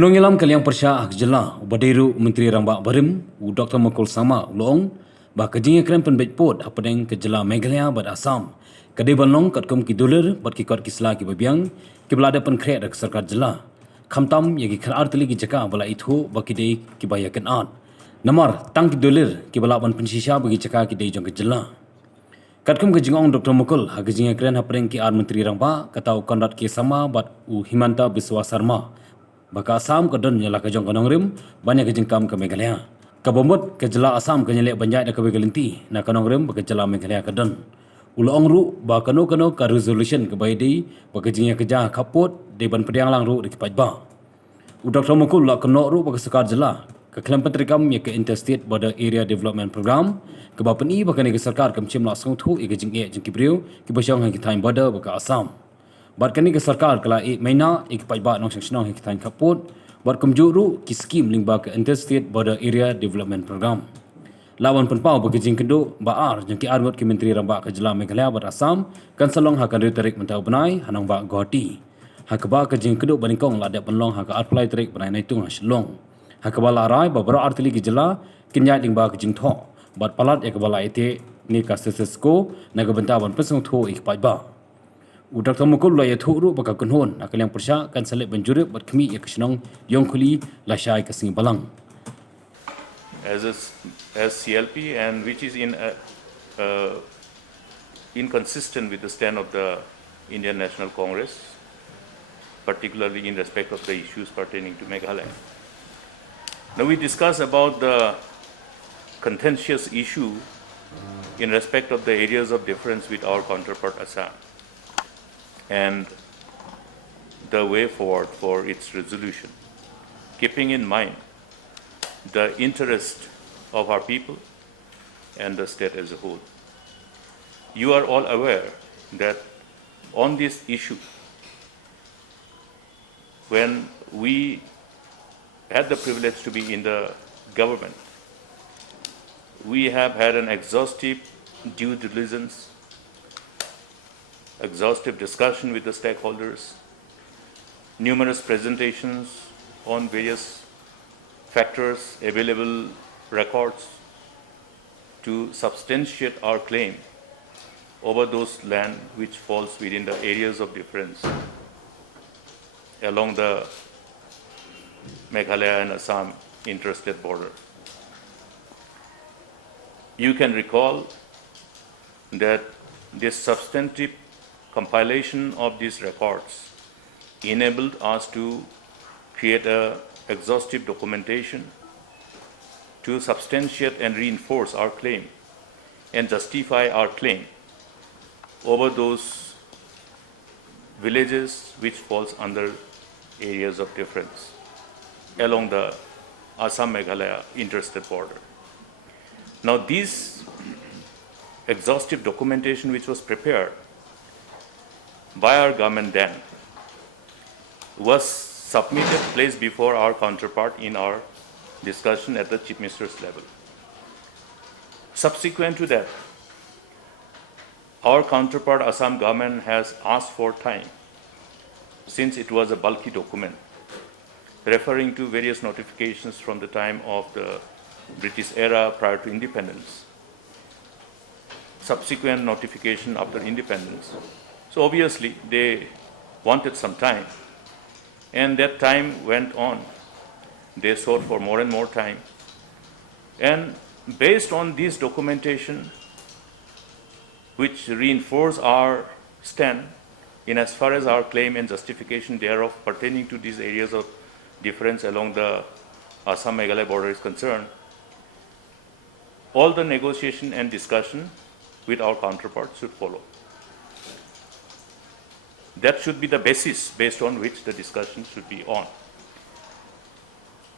Unongilam kaliang persya hak jela ubadiru Menteri Rambak Barim u Dr. Makul Sama ulong ba kajing krem penbet pot apadeng ke jela Meghalaya bad Assam kadai banlong kat kum ki dolar bad ki kot kisla ki babiang ki belada pen krek dak sarkar jela khamtam yagi khar artli ki jaka bala ithu ba ki dei ki bayakan an namar tang ki dolar ki bala ban pensisha bagi jaka ki dei jong ke jela Katkum ke jingong Dr. Mukul ha ke jinga kren hapreng ki ar Menteri Rangba katau kondat ki sama bat u Himanta Biswa Sarma baka Assam ke don nyala ke jong kanong rim banyak ke jingkam ke Meghalaya kabomot ke jela Assam ke nyelek banjai da ke begalinti na kanong rim baka jela Meghalaya ke don ulo ru ba kano ka resolution ke baidi baka jinga ke jah kapot de ban pediang lang ru de kipat ba u Dr. Mukul la kano ru baka sekar jela ke klem pentrikam ya ke Interstate Border Area Development Program ke bapen i baka ni ke sarkar ke mchim la song thu i ke jingye jingki brio ke basyong ha ki time border baka Assam Bat kani ke sarkar kala maina ik pajba nong seksnong hik tan kaput bat kumjuru ki skim lingba ke Interstate Border Area Development Program. Lawan penpau bagi jing kendo baar jang ki armut ki Menteri Rambak ke Jela Meghalaya bat Assam kan salong ha kan tarik mentau benai hanang ba Guwahati. Ha ke ba ke jing kendo baningkong la de penlong ha ke apply tarik benai naitung ha Shillong. Ha ke bala rai ba baro artili ki Jela kinyat lingba ke jing tho bat palat ya ke bala ite ni ka sesesko na ke bentaban pesong tho ik pajba. Dr. Mukul la yathuru baka kunhon akaliang persya kan selek benjurip bat kemi ya kesenong yongkuli la syai kasing balang as CLP and which is inconsistent with the stand of the Indian National Congress, particularly in respect of the issues pertaining to Meghalaya. Now we discuss about the contentious issue in respect of the areas of difference with our counterpart Assam and the way forward for its resolution, keeping in mind the interest of our people and the state as a whole. You are all aware that on this issue, when we had the privilege to be in the government, we have had an exhaustive due diligence, exhaustive discussion with the stakeholders, numerous presentations on various factors, available records to substantiate our claim over those land which falls within the areas of difference along the Meghalaya and Assam interstate border. You can recall that this substantive compilation of these records enabled us to create an exhaustive documentation to substantiate and reinforce our claim and justify our claim over those villages which falls under areas of difference along the Assam-Meghalaya interstate border. Now this exhaustive documentation which was prepared by our government then was submitted, placed before our counterpart in our discussion at the Chief Minister's level. Subsequent to that, our counterpart Assam government has asked for time, since it was a bulky document referring to various notifications from the time of the British era prior to independence, subsequent notification after independence. So obviously they wanted some time, and that time went on. They sought for more and more time, and based on this documentation, which reinforce our stand in as far as our claim and justification thereof pertaining to these areas of difference along the Assam-Meghalaya border is concerned, all the negotiation and discussion with our counterparts should follow. That should be the basis based on which the discussion should be on.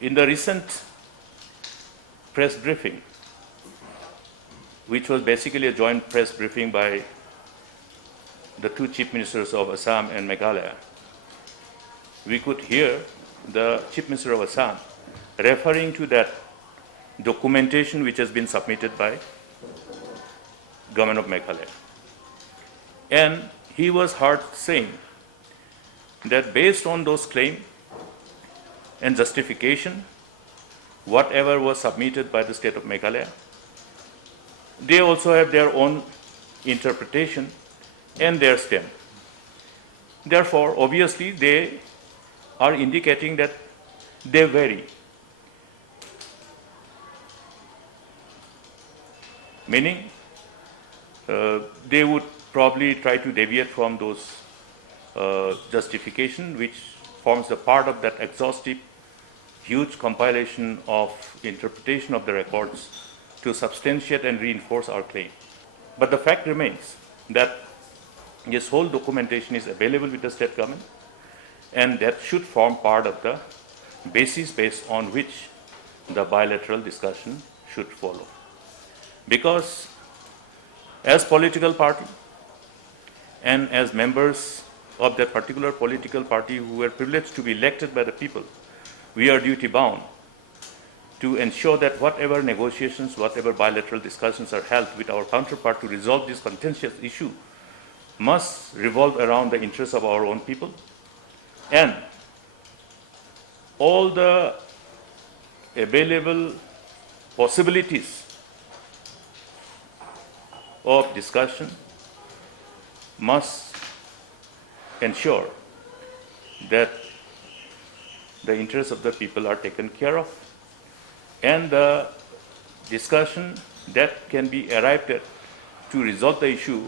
In the recent press briefing, which was basically a joint press briefing by the two chief ministers of Assam and Meghalaya, we could hear the Chief Minister of Assam referring to that documentation which has been submitted by Government of Meghalaya. And he was heard saying that based on those claims and justification, whatever was submitted by the state of Meghalaya. They also have their own interpretation and their stamp. Therefore, obviously, they are indicating that they vary. Meaning, they would probably try to deviate from those justification, which forms a part of that exhaustive, huge compilation of interpretation of the records to substantiate and reinforce our claim. But the fact remains that this whole documentation is available with the state government, and that should form part of the basis based on which the bilateral discussion should follow. Because as political party and as members of that particular political party who were privileged to be elected by the people, we are duty bound to ensure that whatever negotiations, whatever bilateral discussions are held with our counterpart to resolve this contentious issue must revolve around the interests of our own people, and all the available possibilities of discussion must ensure that the interests of the people are taken care of, and the discussion that can be arrived at to resolve the issue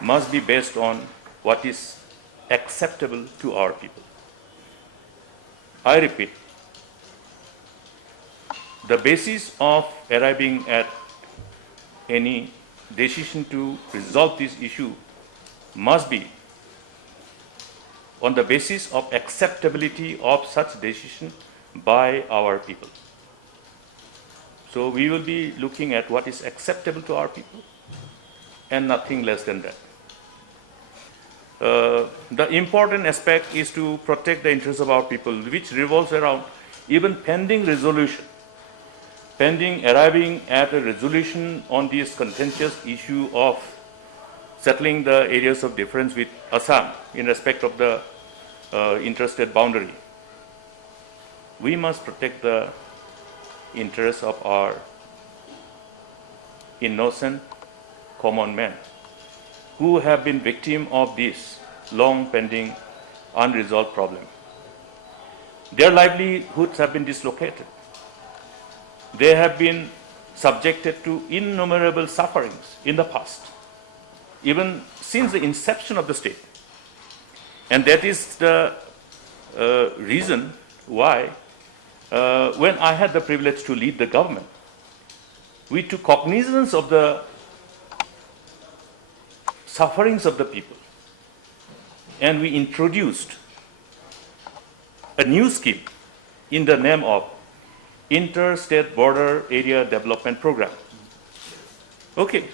must be based on what is acceptable to our people. I repeat, the basis of arriving at any decision to resolve this issue must be on the basis of acceptability of such decision by our people. So we will be looking at what is acceptable to our people and nothing less than that. The important aspect is to protect the interests of our people, which revolves around even pending resolution, pending arriving at a resolution on this contentious issue of settling the areas of difference with Assam in respect of the interstate boundary. We must protect the interests of our innocent common men who have been victim of this long pending unresolved problem. Their livelihoods have been dislocated. They have been subjected to innumerable sufferings in the past, even since the inception of the state. And that is the reason why when I had the privilege to lead the government, we took cognizance of the sufferings of the people, and we introduced a new scheme in the name of Interstate Border Area Development Program. Okay.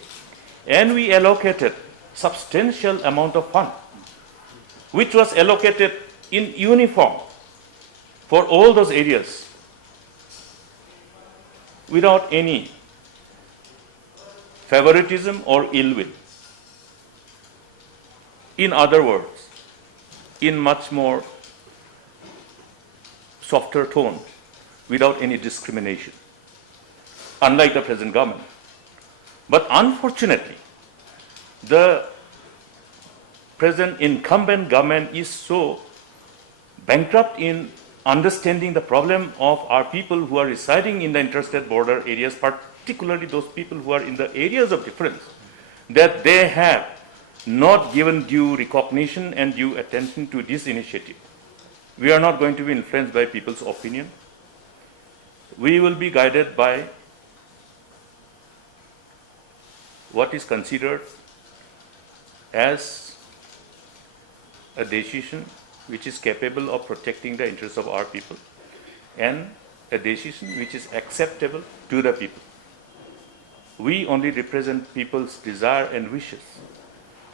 And we allocated substantial amount of fund, which was allocated in uniform for all those areas without any favoritism or ill will. In other words, in much more softer tone, without any discrimination, unlike the present government. But unfortunately, the present incumbent government is so bankrupt in understanding the problem of our people who are residing in the interstate border areas, particularly those people who are in the areas of difference, that they have not given due recognition and due attention to this initiative. We are not going to be influenced by people's opinion. We will be guided by what is considered as a decision which is capable of protecting the interests of our people and a decision which is acceptable to the people. We only represent people's desire and wishes,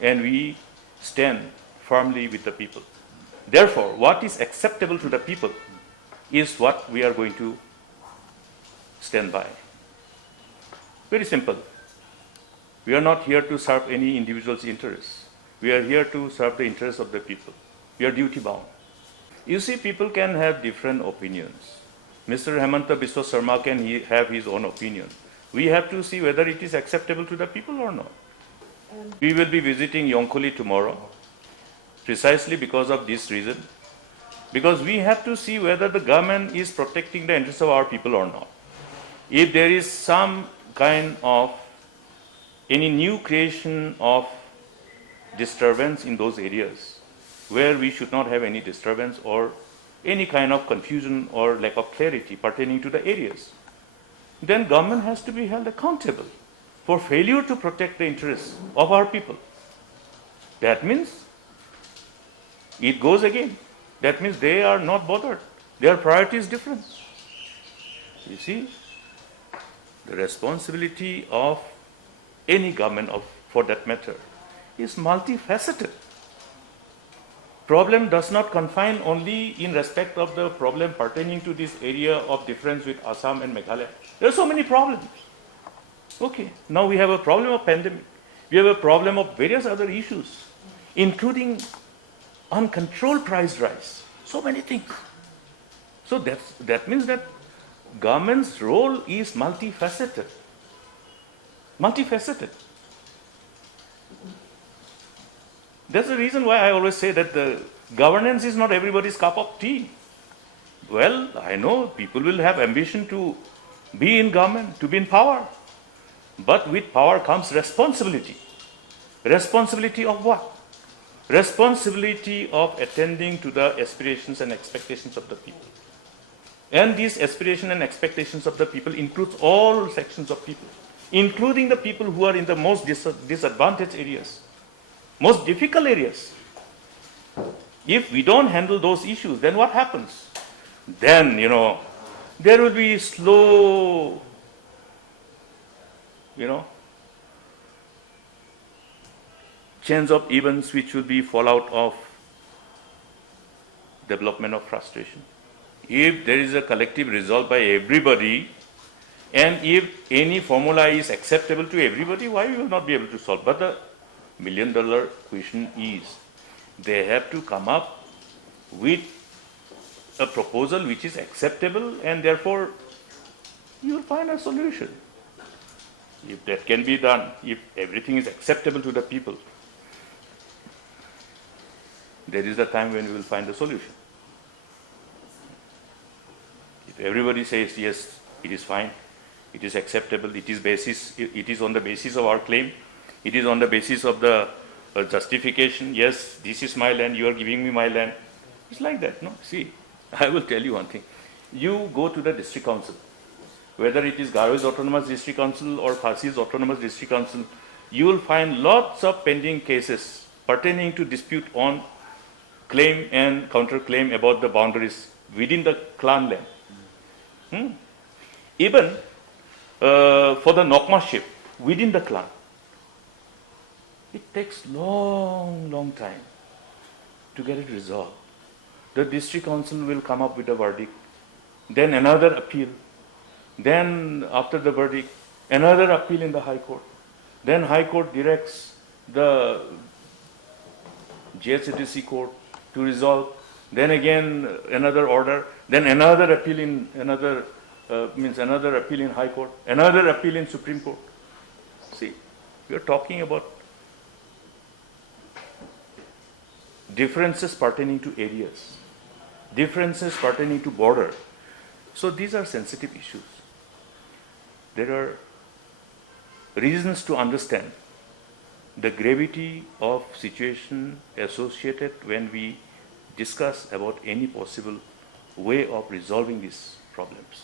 and we stand firmly with the people. Therefore, what is acceptable to the people is what we are going to stand by. Very simple. We are not here to serve any individual's interests. We are here to serve the interests of the people. We are duty bound. You see, people can have different opinions. Mr. Hemanta Biswa Sarma can have his own opinion. We have to see whether it is acceptable to the people or not. We will be visiting Yonkoli tomorrow, precisely because of this reason. Because we have to see whether the government is protecting the interests of our people or not. If there is some kind of any new creation of disturbance in those areas where we should not have any disturbance or any kind of confusion or lack of clarity pertaining to the areas, then government has to be held accountable for failure to protect the interests of our people. That means it goes again. That means they are not bothered. Their priority is different. You see, the responsibility of any government, for that matter, is multifaceted. Problem does not confine only in respect of the problem pertaining to this area of difference with Assam and Meghalaya. There are so many problems. Okay, now we have a problem of pandemic. We have a problem of various other issues, including uncontrolled price rise. So many things. So that means that government's role is multifaceted. Multifaceted. That's the reason why I always say that the governance is not everybody's cup of tea. Well, I know people will have ambition to be in government, to be in power. But with power comes responsibility. Responsibility of what? Responsibility of attending to the aspirations and expectations of the people. And these aspirations and expectations of the people includes all sections of people, including the people who are in the most disadvantaged areas, most difficult areas. If we don't handle those issues, then what happens? Then, there will be slow, change of events which will be fallout of development of frustration. If there is a collective resolve by everybody, and if any formula is acceptable to everybody, why we will not be able to solve? But the million-dollar question is, they have to come up with a proposal which is acceptable, and therefore you will find a solution. If that can be done, if everything is acceptable to the people, there is a time when we will find a solution. If everybody says, yes, it is fine, it is acceptable, it is on the basis of our claim, it is on the basis of the justification, yes, this is my land, you are giving me my land. It's like that, no? See, I will tell you one thing. You go to the district council, whether it is Garo's Autonomous District Council or Khasi's Autonomous District Council, you will find lots of pending cases pertaining to dispute on claim and counterclaim about the boundaries within the clan land. Even for the Nokmaship within the clan, it takes long time to get it resolved. The district council will come up with a verdict, then another appeal, then after the verdict, another appeal in the High Court. Then High Court directs the JHTC court to resolve, then again another order, then another appeal in another appeal in High Court, another appeal in Supreme Court. See, we are talking about differences pertaining to areas, differences pertaining to border. So these are sensitive issues. There are reasons to understand the gravity of situation associated when we discuss about any possible way of resolving these problems.